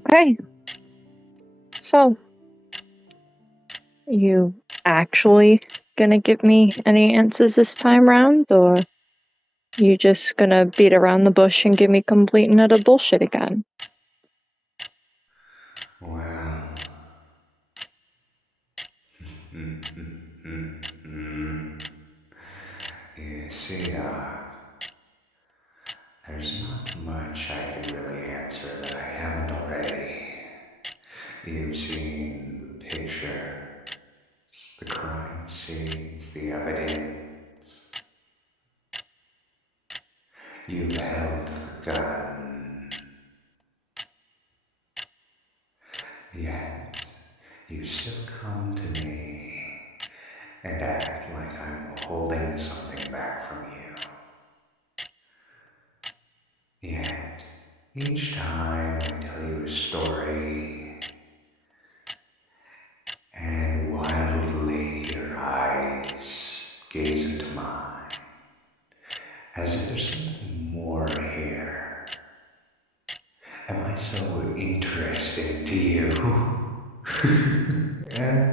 Okay, so you actually gonna give me any answers this time round, or you just gonna beat around the bush and give me complete and utter bullshit again? Well, mm, mm, mm, mm. You see, there's not much I could really answer that I haven't already. You've seen the picture, the crime scenes, the evidence. You've held the gun, yet you still come to me and act like I'm holding something back from you. Yet, each time I tell you a story, and wildly your eyes gaze into mine, as if there's something more here. Am I so interesting to you? Eh?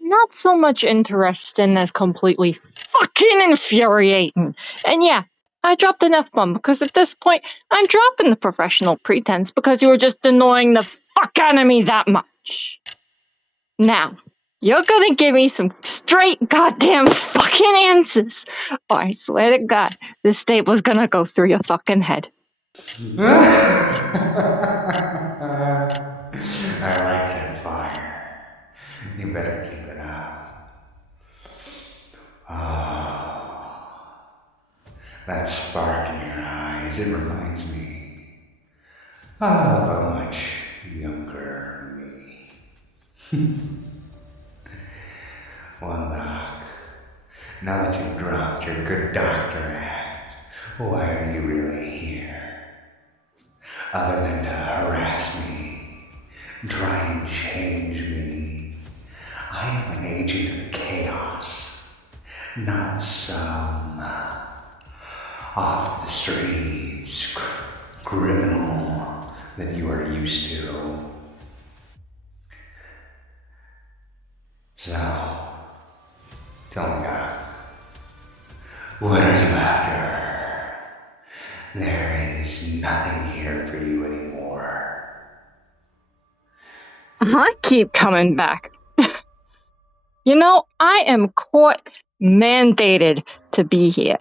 Not so much interesting as completely fucking infuriating. And yeah, I dropped an F-bomb because at this point, I'm dropping the professional pretense because you were just annoying the fuck out of me that much. Now, you're gonna give me some straight goddamn fucking answers, or I swear to God, this staple's gonna go through your fucking head. I like that fire. You better keep it up. Oh, that spark in your eyes, it reminds me of a much younger me. Well, Doc, now that you've dropped your good doctor act, why are you really here? Other than to harass me, try and change me. I am an agent of chaos, not some off the streets criminal that you are used to. So, tell me, Doc, what are you after? There is nothing here for you anymore. I keep coming back. You know, I am court mandated to be here.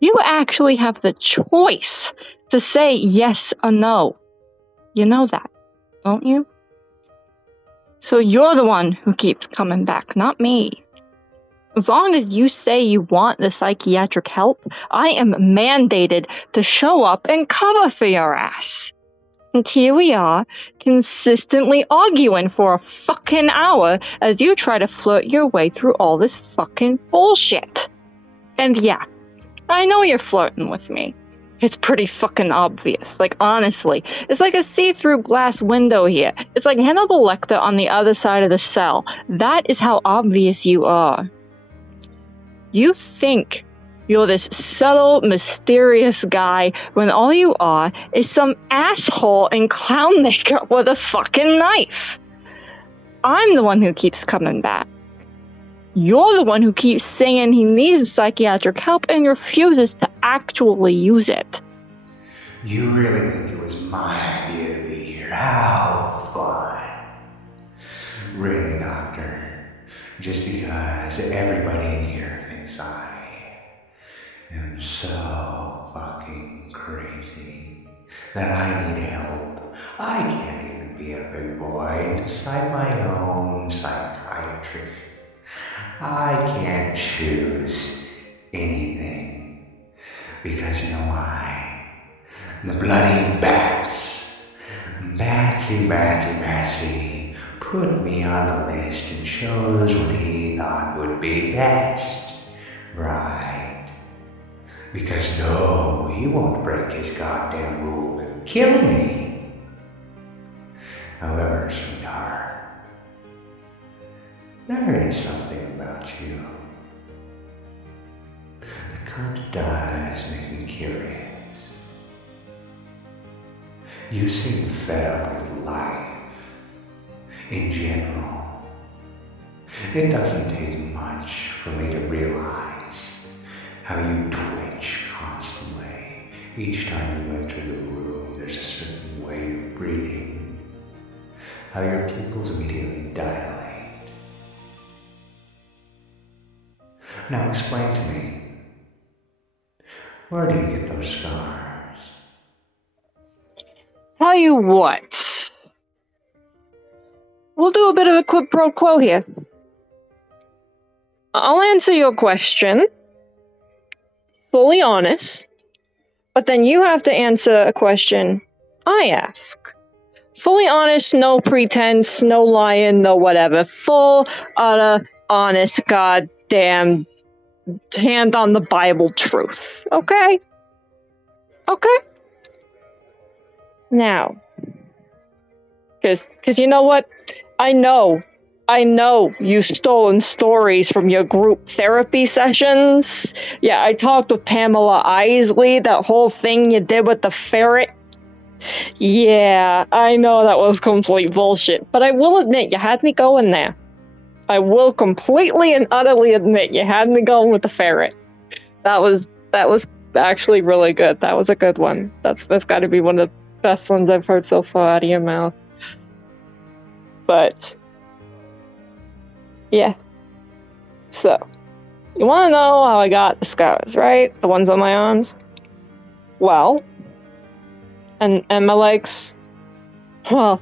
You actually have the choice to say yes or no. You know that, don't you? So you're the one who keeps coming back, not me. As long as you say you want the psychiatric help, I am mandated to show up and cover for your ass. And here we are, consistently arguing for a fucking hour as you try to flirt your way through all this fucking bullshit. And yeah, I know you're flirting with me. It's pretty fucking obvious. Like, honestly, it's like a see-through glass window here. It's like Hannibal Lecter on the other side of the cell. That is how obvious you are. You think you're this subtle, mysterious guy when all you are is some asshole in clown makeup with a fucking knife. I'm the one who keeps coming back. You're the one who keeps saying he needs psychiatric help and refuses to actually use it. You really think it was my idea to be here? How fun. Really, Doctor? Just because everybody in here thinks I am so fucking crazy that I need help. I can't even be a big boy and decide my own psychiatrist. I can't choose anything because you know why? The bloody bats. Batsy, put me on the list and chose what he thought would be best. Right. Because no, he won't break his goddamn rule and kill me. However, sweetheart, there is something about you that kind of does make me curious. You seem fed up with life. In general. It doesn't take much for me to realize how you twitch constantly. Each time you enter the room, there's a certain way of breathing. How your pupils immediately dilate. Now explain to me, where do you get those scars? Tell you what. We'll do a bit of a quid pro quo here. I'll answer your question, fully honest, but then you have to answer a question I ask. Fully honest, no pretense, no lying, no whatever. Full, utter, honest, goddamn, hand on the Bible truth. Okay? Okay? Now, because you know what? I know you've stolen stories from your group therapy sessions. Yeah, I talked with Pamela Isley, that whole thing you did with the ferret. Yeah, I know that was complete bullshit, but I will admit you had me going there. I will completely and utterly admit you had me going with the ferret. That was actually really good. That was a good one. That's got to be one of the best ones I've heard so far out of your mouth. But yeah. So, you want to know how I got the scars, right? The ones on my arms? Well, and my legs? Well,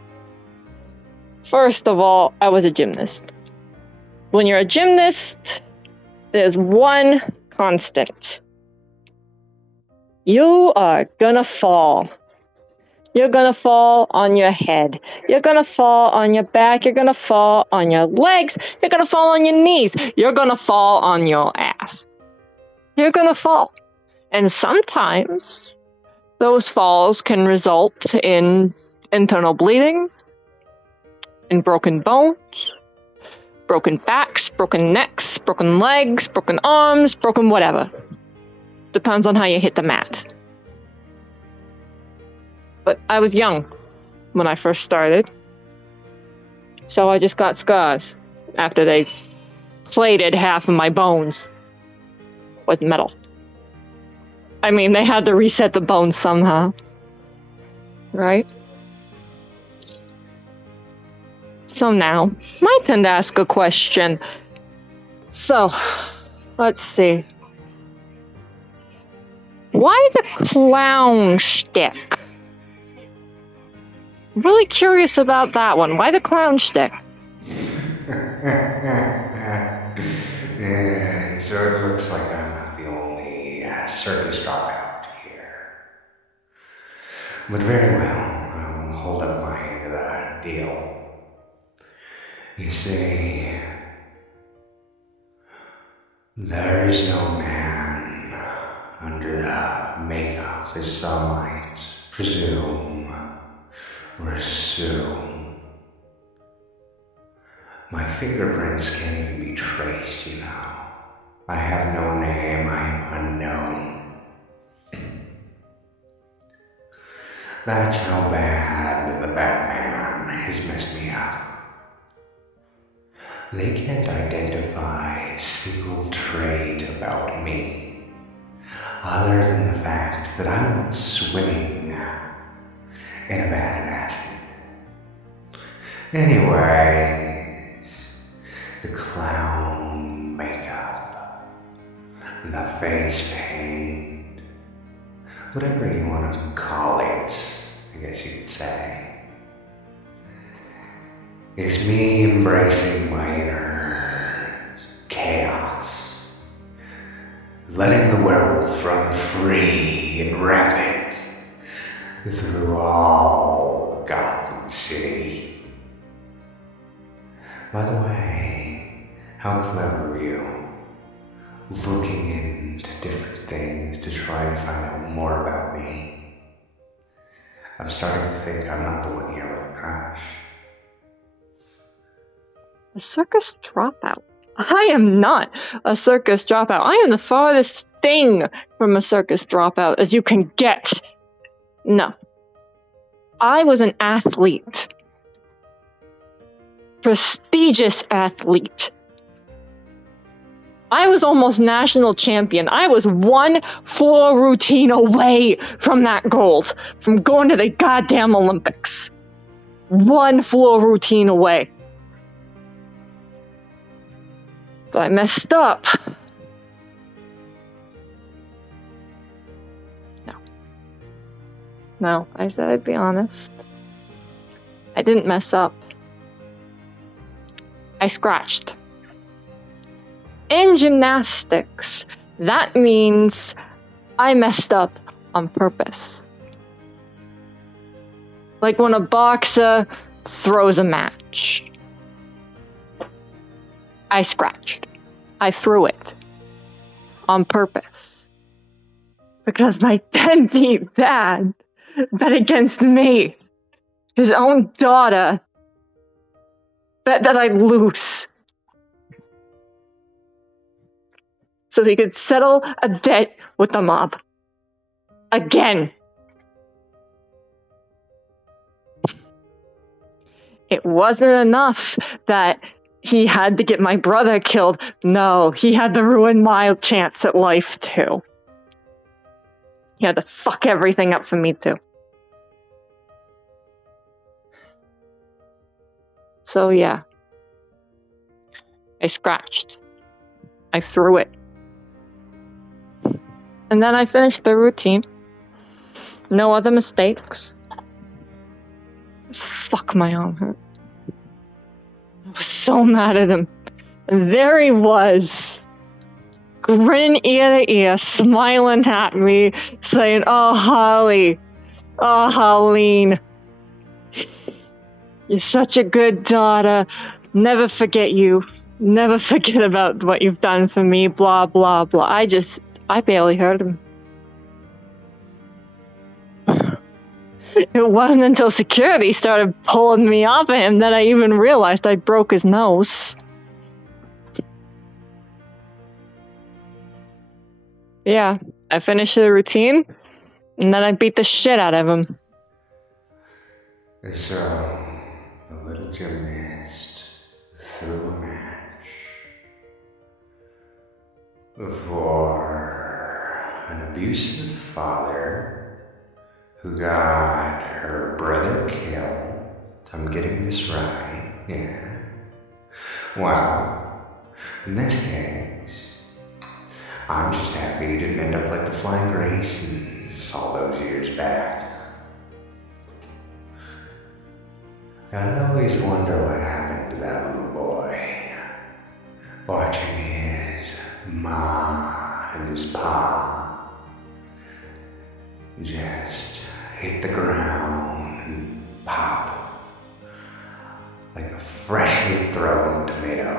first of all, I was a gymnast. When you're a gymnast, there's one constant. You are gonna fall. You're gonna fall on your head. You're gonna fall on your back. You're gonna fall on your legs. You're gonna fall on your knees. You're gonna fall on your ass. You're gonna fall. And sometimes those falls can result in internal bleeding, in broken bones, broken backs, broken necks, broken legs, broken arms, broken whatever. Depends on how you hit the mat. But I was young when I first started, so I just got scars after they plated half of my bones with metal. I mean, they had to reset the bones somehow, right? So now, my turn to ask a question. So, let's see. Why the clown shtick? I'm really curious about that one. Why the clown shtick? And so it looks like I'm not the only circus dropout here. But very well, I'll hold up my end of the deal. You see, there is no man under the makeup, as some might presume or assume. My fingerprints can't even be traced, you know. I have no name, I'm unknown. That's how bad the Batman has messed me up. They can't identify a single trait about me, other than the fact that I went swimming in a vat of acid. Anyways, the clown makeup, the face paint, whatever you want to call it, I guess you could say, is me embracing my inner chaos, letting the werewolf run free and rampant through all of Gotham City. By the way, how clever of you, looking into different things to try and find out more about me. I'm starting to think I'm not the one here with a crush. A circus dropout? I am not a circus dropout. I am the farthest thing from a circus dropout as you can get. No. I was an athlete. Prestigious athlete. I was almost national champion. I was one floor routine away from that gold, from going to the goddamn Olympics. One floor routine away. But I messed up. No, I said I'd be honest. I didn't mess up. I scratched. In gymnastics, that means I messed up on purpose. Like when a boxer throws a match. I scratched. I threw it. On purpose. Because my deadbeat dad bet against me. His own daughter bet that I'd lose. So he could settle a debt with the mob. Again. It wasn't enough that he had to get my brother killed. No, he had to ruin my chance at life too. He had to fuck everything up for me too. So yeah. I scratched. I threw it. And then I finished the routine. No other mistakes. Fuck, my arm hurt. I was so mad at him. And there he was. Grinning ear to ear, smiling at me, saying, "Oh, Harley. Oh, Harleen. You're such a good daughter. Never forget you. Never forget about what you've done for me, blah, blah, blah." I barely heard him. It wasn't until security started pulling me off of him that I even realized I broke his nose. Yeah, I finished the routine, and then I beat the shit out of him. So, the little gymnast threw a match for an abusive father who got her brother killed. I'm getting this right, yeah. Well, in this case, I'm just happy he didn't end up like the Flying Graysons all those years back. I always wonder what happened to that little boy, watching his ma and his pa just hit the ground and pop like a freshly thrown tomato.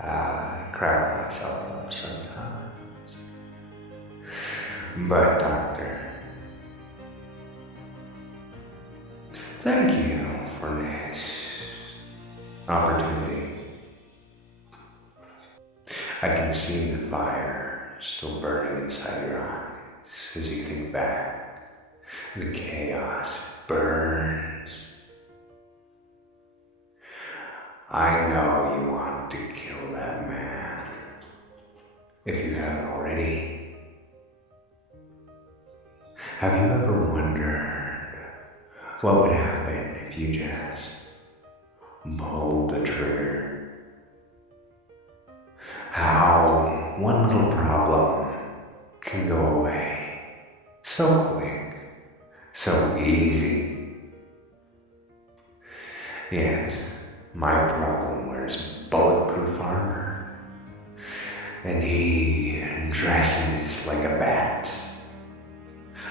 I crack myself up sometimes. But Doctor, thank you for this opportunity. I can see the fire still burning inside your eyes as you think back. The chaos burns. I know you want to kill that man. If you haven't already, have you ever wondered what would happen if you just pulled the trigger? How one little problem can go away so quick, so easy. Yet my problem wears bulletproof armor, and he dresses like a bat.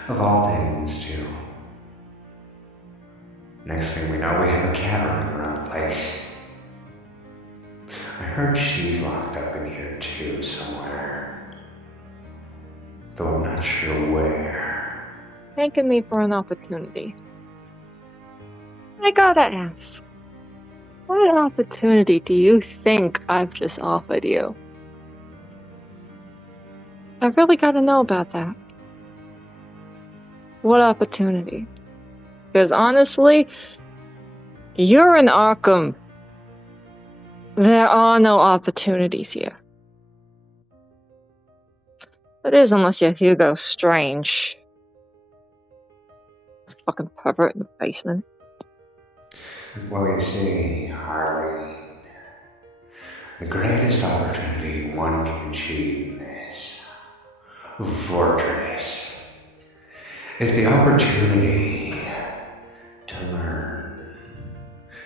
Of all things, too. Next thing we know, we have a cat running around the place. I heard she's locked up in here too, somewhere. Though I'm not sure where. Thanking me for an opportunity. I gotta ask, what opportunity do you think I've just offered you? I really gotta know about that. What opportunity? Because honestly, you're in Arkham. There are no opportunities here. That is, unless you're Hugo Strange. Fucking pervert in the basement. Well, you see, Harley, the greatest opportunity one can achieve in this fortress is the opportunity to learn,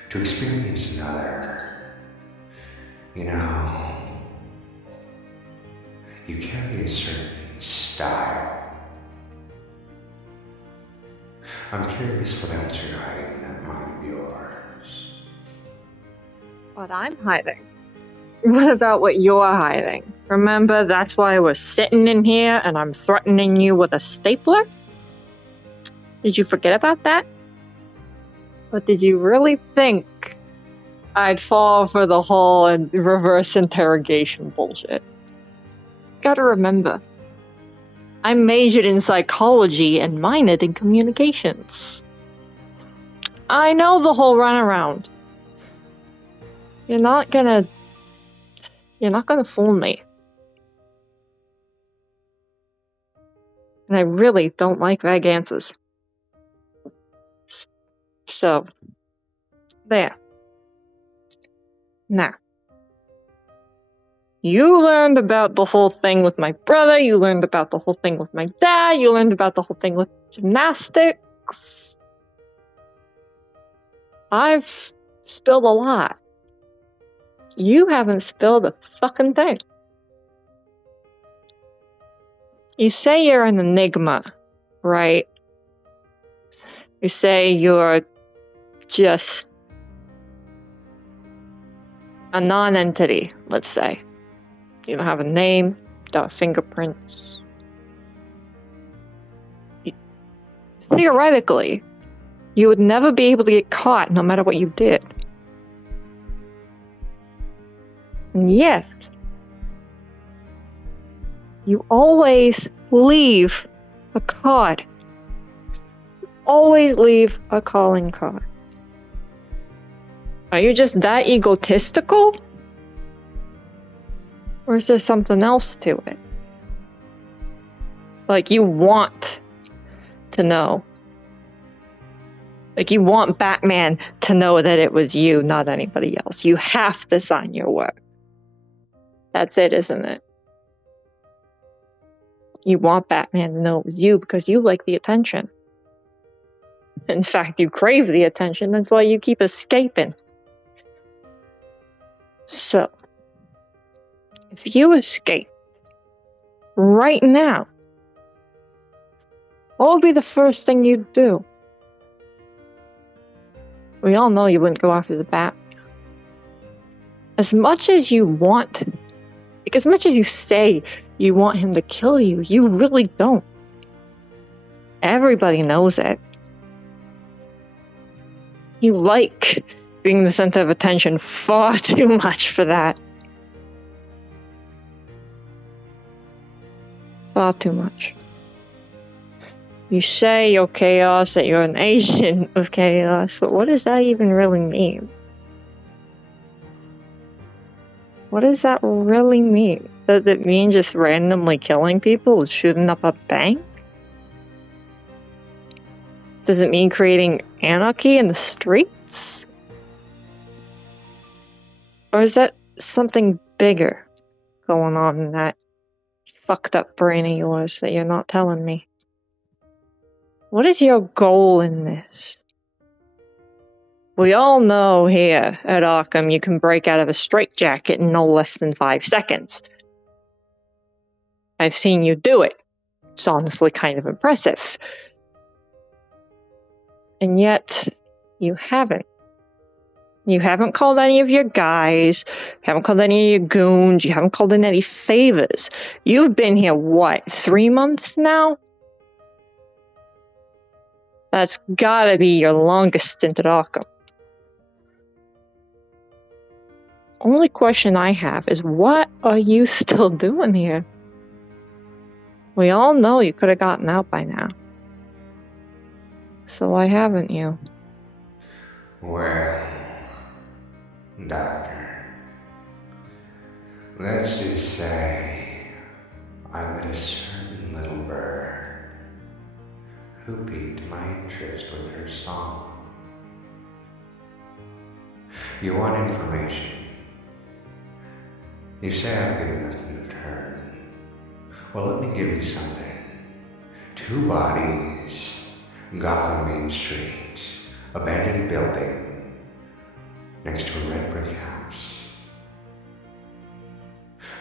to experience another. You know, you carry a certain style. I'm curious what else you're hiding in that mind of yours. What I'm hiding? What about what you're hiding? Remember, that's why I was sitting in here and I'm threatening you with a stapler? Did you forget about that? Or did you really think I'd fall for the whole reverse interrogation bullshit? Gotta remember, I majored in psychology and minored in communications. I know the whole runaround. You're not gonna fool me. And I really don't like vague answers. So, there. Now, you learned about the whole thing with my brother, you learned about the whole thing with my dad, you learned about the whole thing with gymnastics. I've spilled a lot. You haven't spilled a fucking thing. You say you're an enigma, right? You say you're just a non-entity, let's say. You don't have a name, don't have fingerprints. Theoretically, you would never be able to get caught no matter what you did. And yet, you always leave a card. Always leave a calling card. Are you just that egotistical? Or is there something else to it? Like you want to know. Like you want Batman to know that it was you, not anybody else. You have to sign your work. That's it, isn't it? You want Batman to know it was you because you like the attention. In fact, you crave the attention. That's why you keep escaping. So, if you escape right now, what would be the first thing you'd do? We all know you wouldn't go after the Bat. As much as you want, like as much as you say you want him to kill you, you really don't. Everybody knows it. You like being the center of attention far too much for that. Far too much. You say you're chaos, that you're an agent of chaos, but what does that even really mean? What does that really mean? Does it mean just randomly killing people and shooting up a bank? Does it mean creating anarchy in the streets? Or is that something bigger going on in that fucked up brain of yours that you're not telling me? What is your goal in this? We all know here at Arkham you can break out of a straitjacket in no less than 5 seconds. I've seen you do it. It's honestly kind of impressive. And yet, you haven't. You haven't called any of your guys, you haven't called any of your goons, you haven't called in any favors. You've been here, what, 3 months now? That's gotta be your longest stint at Arkham. Only question I have is, what are you still doing here? We all know you could have gotten out by now. So why haven't you? Well, Doctor, let's just say I met a certain little bird who piqued my interest with her song. You want information? You say I'll give you nothing in return. Well, let me give you something. 2 bodies, Gotham Main Street, abandoned building, next to a red brick house.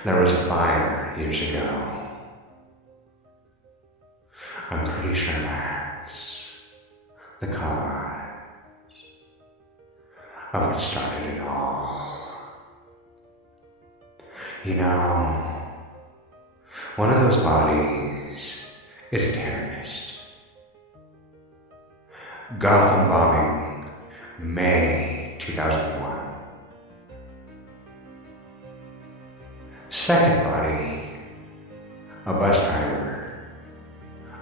There was a fire years ago. I'm pretty sure that's the cause of what started it all. You know, one of those bodies is a terrorist. Gotham bombing, May 2001. Second body, a bus driver,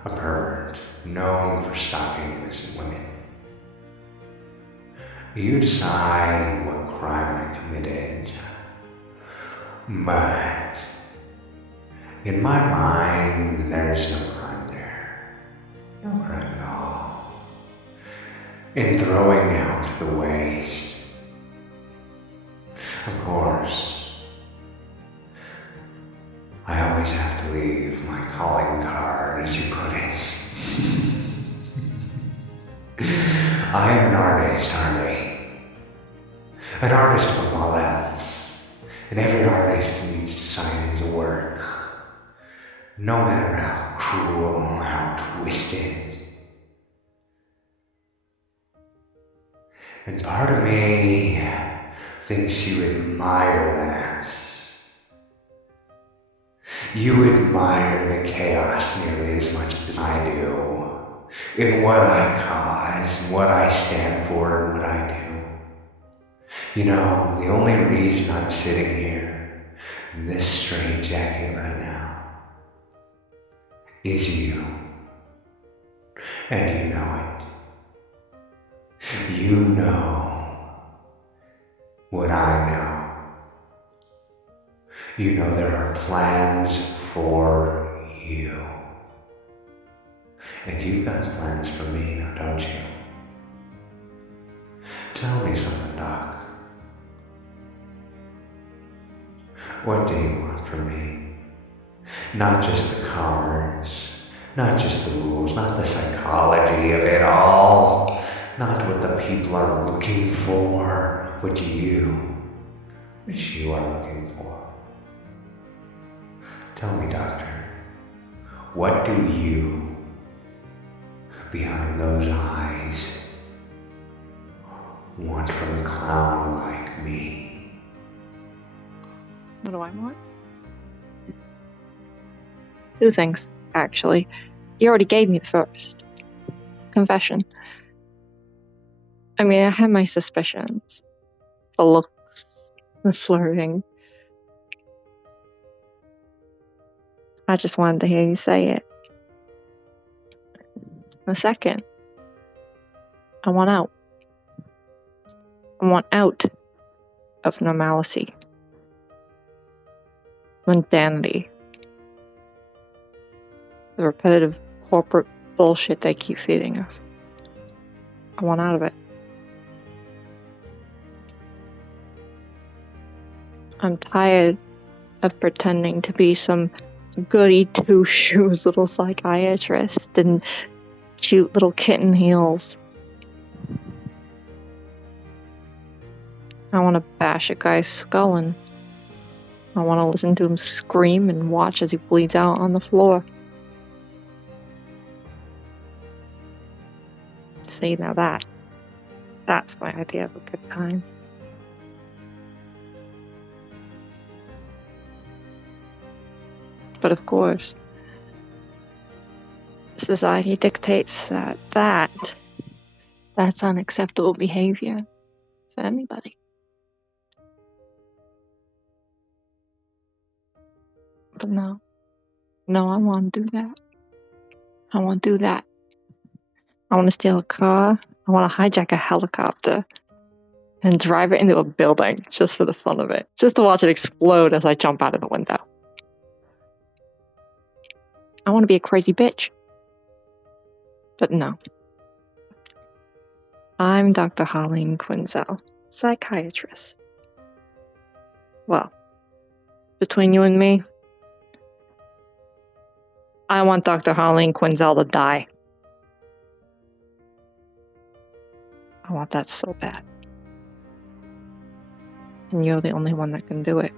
a pervert known for stalking innocent women. You decide what crime I committed, but in my mind, there's no crime there. No crime at all. In throwing out the waste. Of course, I always have to leave my calling card, as you put it. I am an artist, Harley. An artist above all else. And every artist needs to sign his work. No matter how cruel, how twisted. And part of me thinks you admire that. You admire the chaos nearly as much as I do. In what I cause, what I stand for, and what I do. You know, the only reason I'm sitting here in this straight jacket right now is you. And you know it. You know what I know. You know there are plans for you. And you've got plans for me now, don't you? Tell me something, Doc. What do you want from me? Not just the cards, not just the rules, not the psychology of it all, not what the people are looking for, what you are looking for. Tell me, Doctor, what do you, behind those eyes, want from a clown like me? What do I want? 2 things, actually. You already gave me the first. Confession. I mean, I had my suspicions. The looks, the flirting. I just wanted to hear you say it. The second, I want out. I want out of normalcy. Mundanity. The repetitive corporate bullshit they keep feeding us. I want out of it. I'm tired of pretending to be some goody two-shoes little psychiatrist in cute little kitten heels. I want to bash a guy's skull in. I want to listen to him scream and watch as he bleeds out on the floor. See, now that's my idea of a good time. But of course, society dictates that that's unacceptable behavior for anybody. But no, No, I want to do that. I want to do that. I want to steal a car. I want to hijack a helicopter and drive it into a building just for the fun of it. Just to watch it explode as I jump out of the window. I want to be a crazy bitch. But no. I'm Dr. Harley Quinzel, psychiatrist. Well, between you and me, I want Dr. Harley Quinzel to die. I want that so bad. And you're the only one that can do it.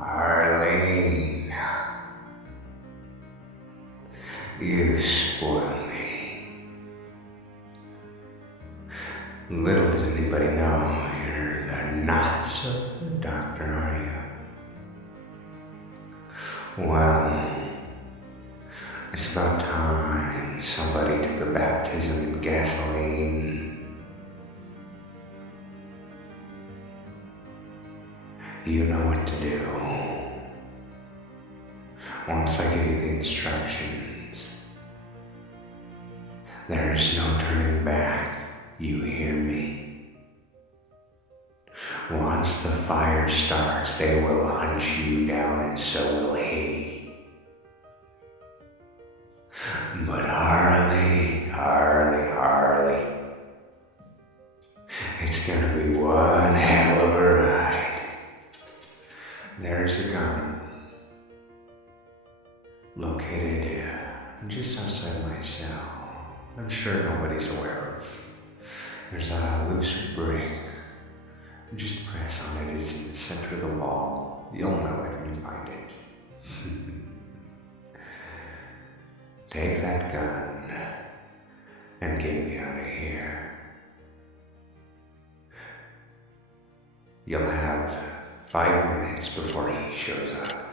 Arlene. You spoil me. Little does anybody know you're the not so good doctor, are you? Well, it's about time somebody took a baptism in gasoline. You know what to do. Once I give you the instructions, there's no turning back. You hear me? Once the fire starts, they will hunt you down, and so will he. But Harley, it's gonna be one hell of a ride. There's a gun located just outside my cell. I'm sure nobody's aware of. There's a loose brick. Just press on it. It's in the center of the wall. You'll know it when you find it. Take that gun and get me out of here. You'll have 5 minutes before he shows up.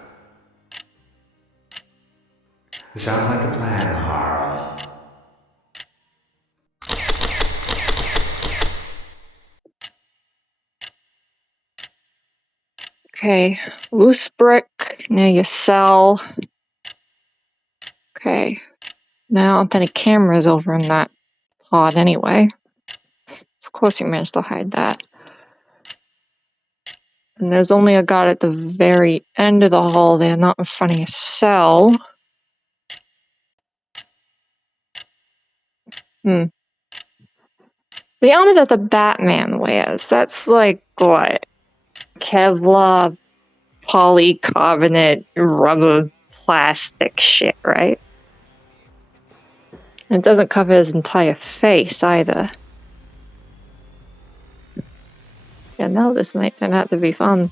Sound like a plan, Harl? Okay, loose brick near your cell. Okay, now aren't any cameras over in that pod anyway. Of course you managed to hide that. And there's only a guard at the very end of the hall there, not in front of your cell. The armor that the Batman wears, that's like, what? Kevlar, polycarbonate, rubber, plastic shit, right? And it doesn't cover his entire face either. Yeah, no, this might turn out to be fun.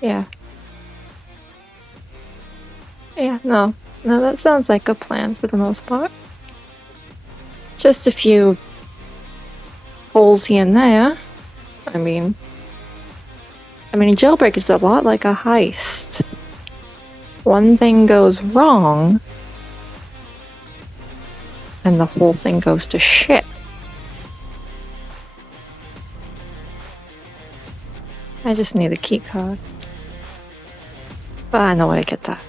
Yeah. Yeah, no, that sounds like a plan for the most part. Just a few holes here and there. I mean, jailbreak is a lot like a heist. One thing goes wrong, and the whole thing goes to shit. I just need a key card. But I know where to get that.